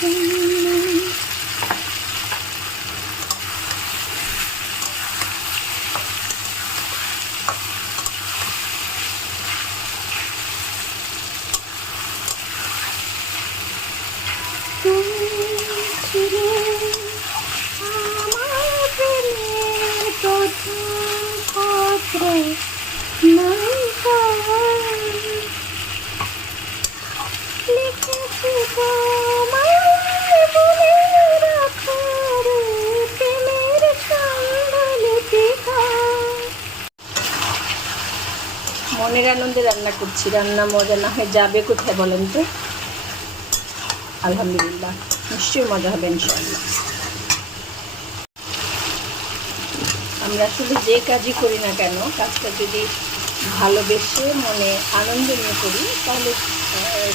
মনের আনন্দে রান্না করছি, রান্না মজা না হয়ে যাবে কোথায় বলেন তো? আলহামদুলিল্লাহ, নিশ্চয়ই মজা হবে ইনশাআল্লাহ। আমরা আসলে যে কাজই করি না কেন, কাজটা যদি ভালোবেসে মনে আনন্দ নিয়ে করি তাহলে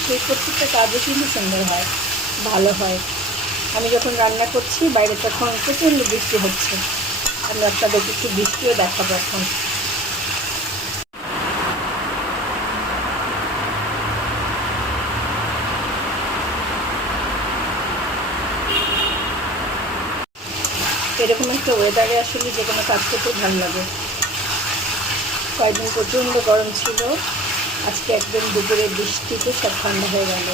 সেই প্রত্যেকটা কাজও কিন্তু সুন্দর হয়, ভালো হয়। আমি যখন রান্না করছি বাইরে তখন প্রচণ্ড বৃষ্টি হচ্ছে, আমরা আপনাদেরকে একটু বৃষ্টিও দেখাবো এখন। এরকম একটা ওয়েদারে আসলে যে কোনো কাজ করতে ভালো লাগে। কয়েকদিন প্রচণ্ড গরম ছিল, আজকে একদম দুপুরে বৃষ্টিতে সব ঠান্ডা হয়ে গেল।